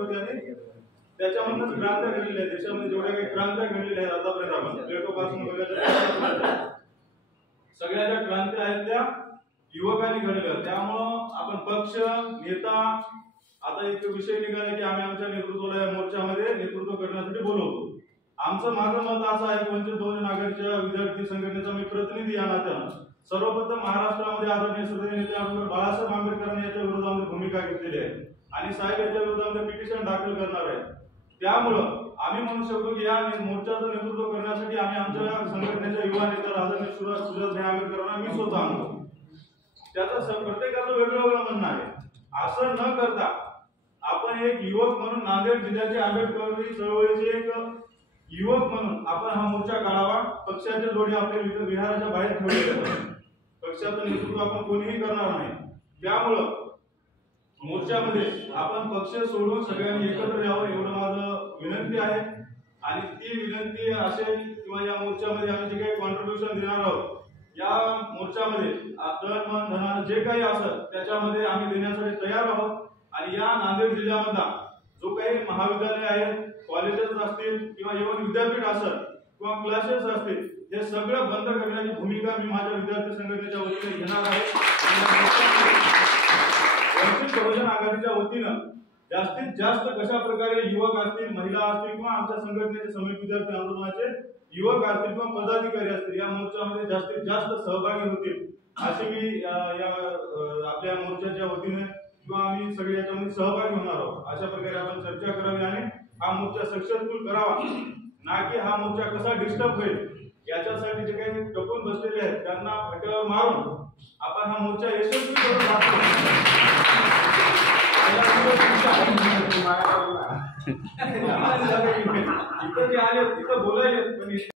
होती आणि त्याच्यामधूनच क्रांत्या घडलेल्या आहेत. देशामध्ये जेवढ्या काही क्रांत्या घडलेल्या आहेत आतापर्यंत आपण प्लेटो पासून बघायला सगळ्या ज्या क्रांत्या आहेत त्या युवकांनी घडल्या. त्यामुळं आपण पक्ष नेता आता एक विषय निघाला की आम्ही आमच्या नेतृत्वाला या मोर्चामध्ये नेतृत्व करण्यासाठी बोलवतो. माझं मत असं आहे की वंचित बहुजन आघाडीच्या विद्यार्थी संघटनेचा मी प्रतिनिधी या नात्यानं सर्वप्रथम महाराष्ट्रामध्ये आदरणीय श्रद्धेय नेते डॉक्टर बाळासाहेब आंबेडकरांनी याच्या विरोधामध्ये भूमिका घेतलेली आहे आणि साहेब याच्या विरोधामध्ये पिटिशन दाखल करणार आहे. त्यामुळं आम्ही म्हणू शकतो की या मोर्चाचं नेतृत्व करण्यासाठी आम्ही आमच्या संघटनेच्या युवा नेत्याला आदरणीय सुरज आंबेडकरांना मी स्वतः आणतो. त्याचं प्रत्येकाचं वेगळं म्हणणं आहे. असं न करता आपण एक युवक म्हणून नांदेड जिल्ह्याचे आंबेडकरी चळवळीचे एक युवक म्हणून आपण हा मोर्चा काढावा. पक्षाच्या जोडी आपल्या विहाराच्या बाहेर ठेवलेले पक्षाचं नेतृत्व आपण कोणीही करणार नाही. त्यामुळं मोर्चामध्ये आपण पक्ष सोडून सगळ्यांनी एकत्र यावं एवढं माझं विनंती आहे. आणि ती विनंती असेल किंवा या मोर्चामध्ये आम्ही जे काही कॉन्ट्रीब्युशन देणार आहोत या मोर्चामध्ये तन मन धनानं जे काही असेल त्याच्यामध्ये आम्ही देण्यासाठी तयार आहोत. आणि या नांदेड जिल्ह्यामधला जो काही महाविद्यालय आहेत, कॉलेजेस असतील किंवा इव्हन विद्यापीठ असेल किंवा क्लासेस असतील हे सगळं बंद करण्याची भूमिका मी माझ्या विद्यार्थी संघटनेच्या वतीने घेणार आहे. वंचित बहुजन आघाडीच्या वतीनं जास्तीत जास्त कशा प्रकारे युवक असतील, महिला असतील किंवा आमच्या संघटनेचे संयुक्त विद्यार्थी आंदोलनाचे युवक असतील किंवा पदाधिकारी असतील या मोर्चामध्ये जास्तीत जास्त सहभागी होतील अशी मी आपल्या मोर्चाच्या वतीने किंवा आम्ही सगळे याच्यामध्ये सहभागी होणार आहोत. अशा प्रकारे आपण चर्चा करावी आणि हा मोर्चा सक्सेसफुल करावा. ना की हा मोर्चा कसा डिस्टर्ब होईल याच्यासाठी जे काही टपून बसलेले आहेत त्यांना फटक्यावर मारून आपण हा मोर्चा यशस्वी करून इथं जे आले तिथं बोलायले